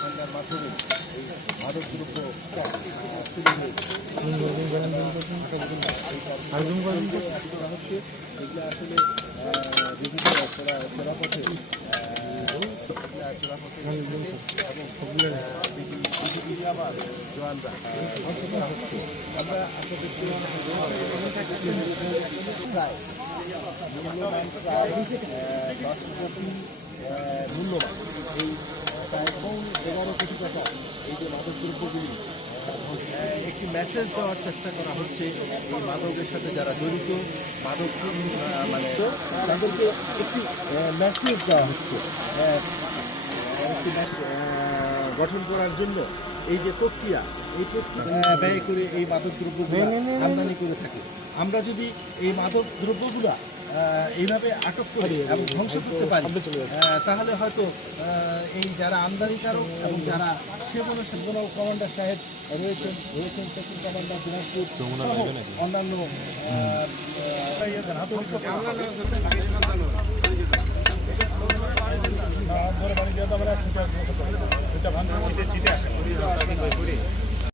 ভাঙার মাধ্যমে এই মাদক দ্রব্য হচ্ছে এগুলো আসলে বিভিন্ন চোরাপথে জওয়ানরা আমরা আপনাদেরকে মূল্যবান 10 কোটি মূল্যবান এই প্রায় 11 কোটি টাকা এই যে মাদক দ্রব্যগুলি একটি মেসেজ দেওয়ার চেষ্টা করা হচ্ছে এই মাদকের সাথে যারা জড়িত মাদক মানে তাদেরকে একটি মেসেজ দেওয়া হচ্ছে একটি গঠন করার জন্য এই যে প্রক্রিয়া এই প্রক্রিয়া ব্যয় করে এই মাদক দ্রব্যগুলো আমদানি করে থাকে। আমরা যদি এই মাদক দ্রব্যগুলো এইভাবে আটক করে এবং ধ্বংস করতে পারি তাহলে হয়তো এই যারা আমদানিকারক এবং যারা সেগুলো কমান্ডার সাহেব রয়েছেন সেকেন্ড কমান্ডার দিনাজপুর অন্যান্য চিঠে আসে